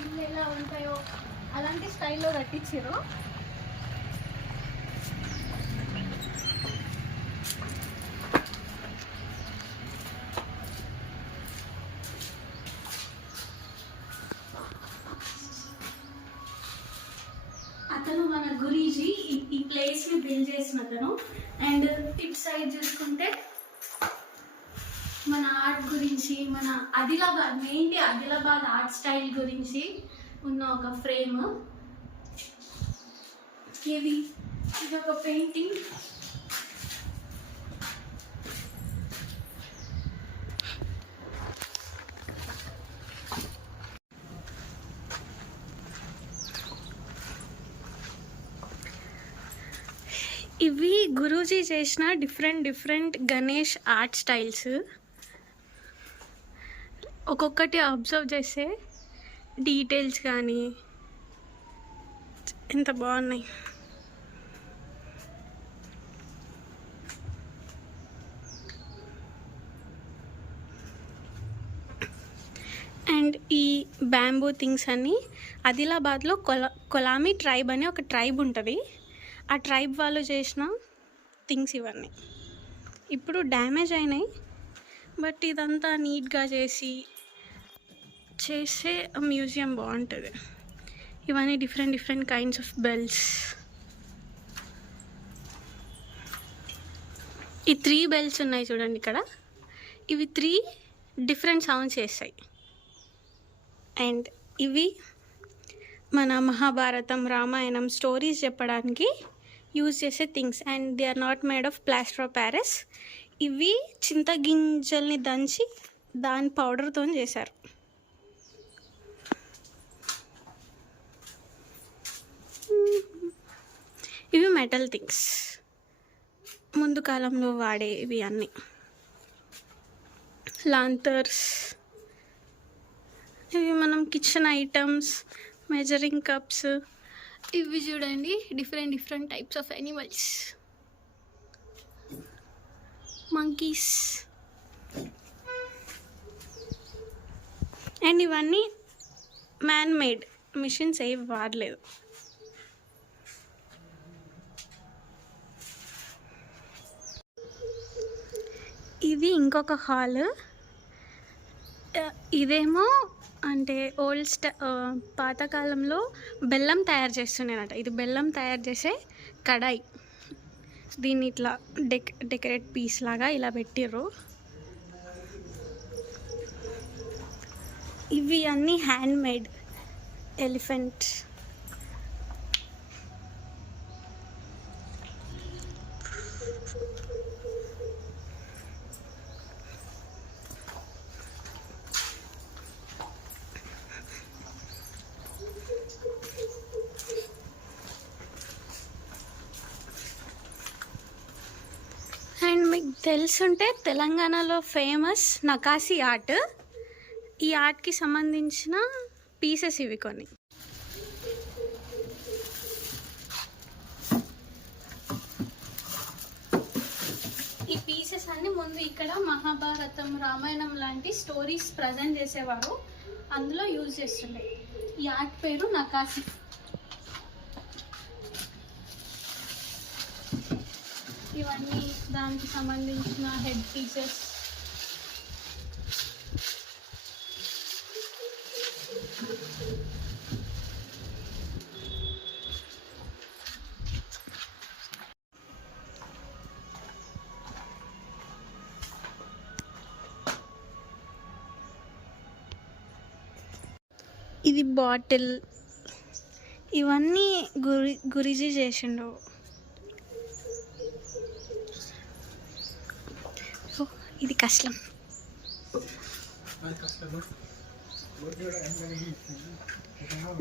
ఇల్లు ఎలా ఉంటాయో అలాంటి స్టైల్లో కట్టించారు. అతను మన గురీజీ ఈ ప్లేస్ని బిల్డ్ చేసిన అతను. అండ్ ఇట్ సైడ్ చూసుకుంటే మన ఆర్ట్ గురించి, మన ఆదిలాబాద్ మెయిన్లీ ఆదిలాబాద్ ఆర్ట్ స్టైల్ గురించి ఉన్న ఒక ఫ్రేమ్. ఇది ఒక పెయింటింగ్. ఇవి గురూజీ చేసిన డిఫరెంట్ గణేష్ ఆర్ట్ స్టైల్స్. ఒక్కొక్కటి అబ్జర్వ్ చేస్తే డీటెయిల్స్ కానీ ఎంత బాగున్నాయి. అండ్ ఈ బ్యాంబూ థింగ్స్ అన్నీ ఆదిలాబాద్లో కొలామీ ట్రైబ్ అనే ఒక ట్రైబ్ ఉంటుంది. ఆ ట్రైబ్ వాళ్ళు చేసిన థింగ్స్ ఇవన్నీ ఇప్పుడు డ్యామేజ్ అయినాయి. బట్ ఇదంతా నీట్గా చేసే మ్యూజియం బాగుంటుంది. ఇవన్నీ డిఫరెంట్ కైండ్స్ ఆఫ్ బెల్స్. ఈ 3 బెల్స్ ఉన్నాయి చూడండి ఇక్కడ. ఇవి 3 డిఫరెంట్ సౌండ్స్ చేస్తాయి. అండ్ ఇవి మన మహాభారతం, రామాయణం స్టోరీస్ చెప్పడానికి యూజ్ చేసే things. And they are not made of plaster of Paris. ఇవి చింతగింజల్ని దంచి దాని పౌడర్తో చేశారు. ఇవి మెటల్ థింగ్స్, ముందు కాలంలో వాడేవి అన్నీ. లాంతర్స్, ఇవి మనం కిచెన్ ఐటమ్స్, మెజరింగ్ కప్స్. ఇవి చూడండి different types of animals, monkeys. And ఇవన్నీ మ్యాన్ మేడ్, మిషన్స్ ఏవి వాడలేదు. ఇది ఇంకొక హాల్. ఇదేమో అంటే పాతకాలంలో బెల్లం తయారు చేస్తున్నారట. ఇది బెల్లం తయారు చేసే కడాయి. దీన్ని ఇట్లా డెకరేట్ పీస్ లాగా ఇలా పెట్టిర్రు. ఇవి అన్నీ హ్యాండ్ మేడ్ ఎలిఫెంట్. మీకు తెలుసుంటే తెలంగాణలో ఫేమస్ నకాసి ఆర్ట్. ఈ ఆర్ట్కి సంబంధించిన పీసెస్ ఇవి కొన్ని. ఈ పీసెస్ అన్ని ముందు ఇక్కడ మహాభారతం, రామాయణం లాంటి స్టోరీస్ ప్రజెంట్ చేసేవారు, అందులో యూజ్ చేస్తుండే. ఈ ఆర్ట్ పేరు నకాసి. ఇవన్నీ దానికి సంబంధించిన హెడ్ పీసెస్. ఇది బాటిల్. ఇవన్నీ గురూజీ చేసిండు. ఇది కష్టం.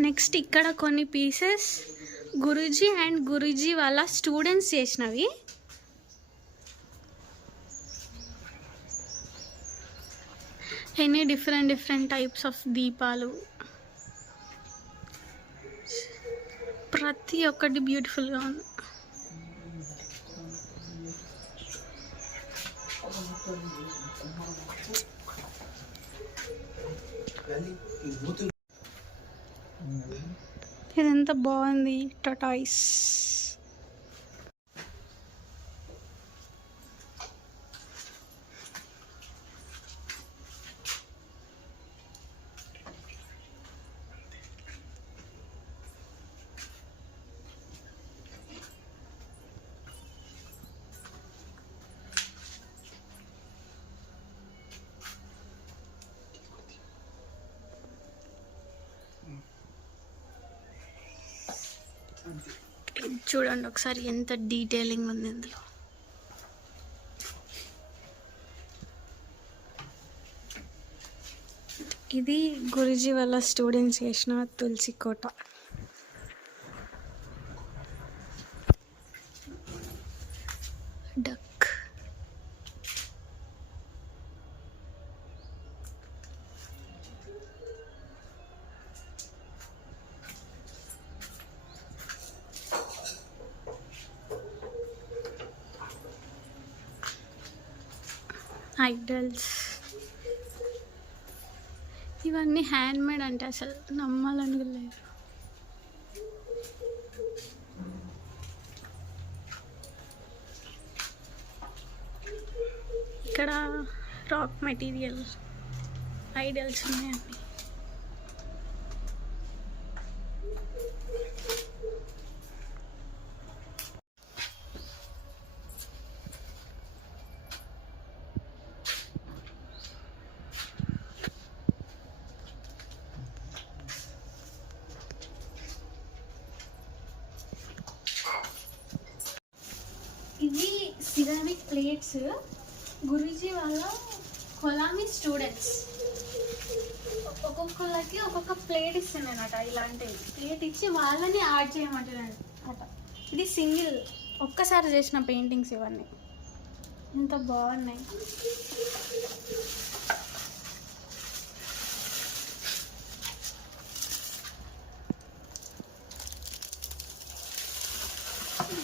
నెక్స్ట్ ఇక్కడ కొన్ని పీసెస్ గురూజీ అండ్ గురూజీ వాళ్ళ స్టూడెంట్స్ చేసినవి. ఎన్ని డిఫరెంట్ టైప్స్ ఆఫ్ దీపాలు, ప్రతి ఒక్కటి బ్యూటిఫుల్గా ఉంది. ఎంత బాగుంది టటాయిస్. చూడండి ఒకసారి ఎంత డీటెయిలింగ్ ఉంది ఇందులో. ఇది గురూజీ వాళ్ళ స్టూడెంట్స్ చేసిన తులసి కోట. డక్. ఐడల్స్ ఇవన్నీ హ్యాండ్మేడ్ అంటే అసలు నమ్మాలని లేదు. ఇక్కడ రాక్ మెటీరియల్ ఐడల్స్ ఉన్నాయండి. ఇవి సిరామిక్ ప్లేట్స్. గురూజీ వాళ్ళ కొలామి స్టూడెంట్స్ ఒక్కొక్కరికి ఒక్కొక్క ప్లేట్ ఇస్తున్నానట. ఇలాంటి ప్లేట్ ఇచ్చి వాళ్ళని ఆర్ట్ చేయమంటున్నాను అట. ఇది సింగిల్ ఒక్కసారి చేసిన పెయింటింగ్స్ ఇవన్నీ ఎంత బాగున్నాయి.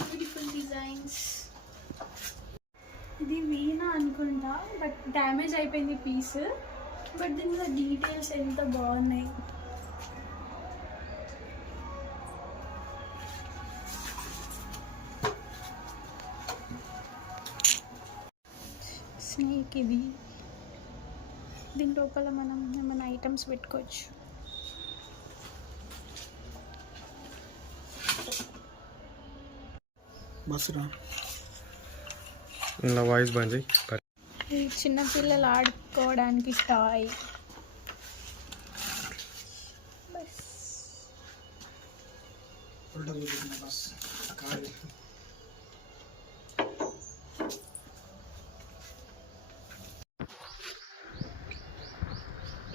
Beautiful designs. ఇది వీణా అనుకుంటా, బట్ డ్యామేజ్ అయిపోయింది పీస్. బట్ దీనిలో డీటెయిల్స్ ఎంత బాగున్నాయి. స్నేక్. ఇది దీని లోపల మనం ఏమైనా ఐటమ్స్ పెట్టుకోవచ్చు. వాయిస్ బంద్. చిన్నపిల్లలు ఆడుకోవడానికి టాయ్.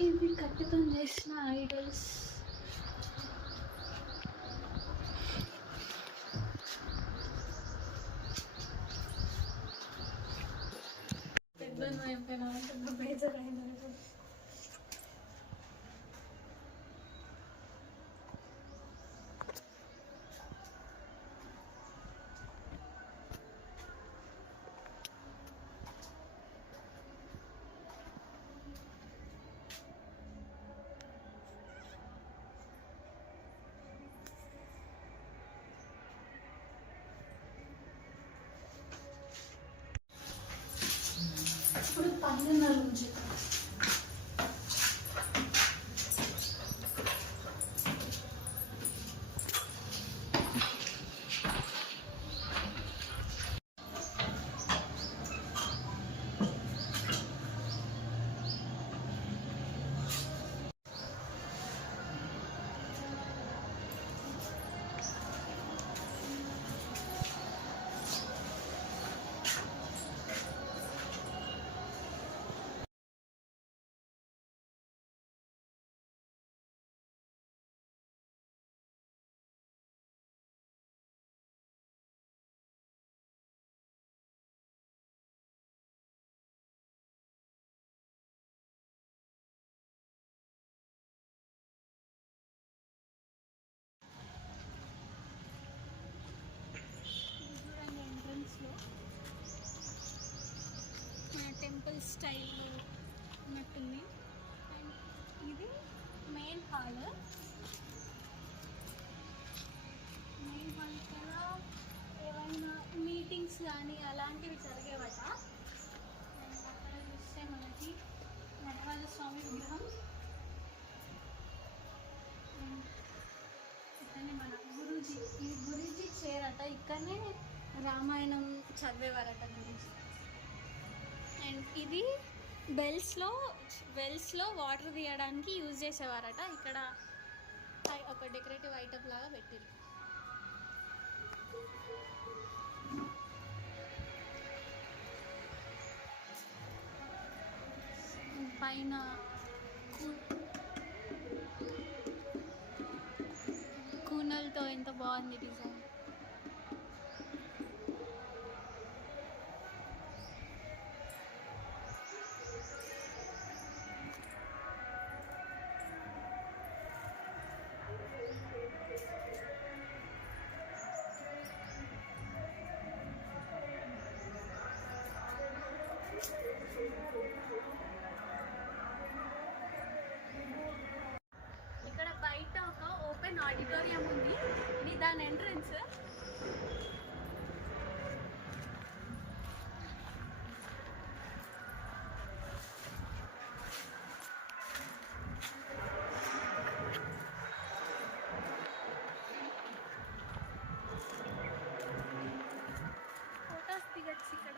ఇవి కట్టుతో చేసిన ఐడల్స్. ఇప్పుడు 10:30 నుంచి టెంపుల్ స్టైల్లో ఉన్నట్టుంది. అండ్ ఇది మెయిన్ హాల్. మేల్పల్లిలో ఏవైనా మీటింగ్స్ కానీ అలాంటివి జరిగేవట. అండ్ అక్కడ చూస్తే మనకి నటరాజ స్వామి విగ్రహం. ఇక్కడనే మన గురూజీ, ఈ గురూజీ చేరట, ఇక్కడనే రామాయణం చదివేవారట గురూజీ. అండ్ ఇది వెల్స్లో వాటర్ తీయడానికి యూజ్ చేసేవారట. ఇక్కడ ఒక డెకరేటివ్ ఐటమ్ లాగా పెట్టారు. పైన కూనలతో ఎంత బాగుంది డిజైన్. ఇక్కడ బయట ఒక ఓపెన్ ఆడిటోరియం ఉంది. ఇది దాని ఎంట్రన్స్. ఫొటోస్ దిగచ్చు ఇక్కడ.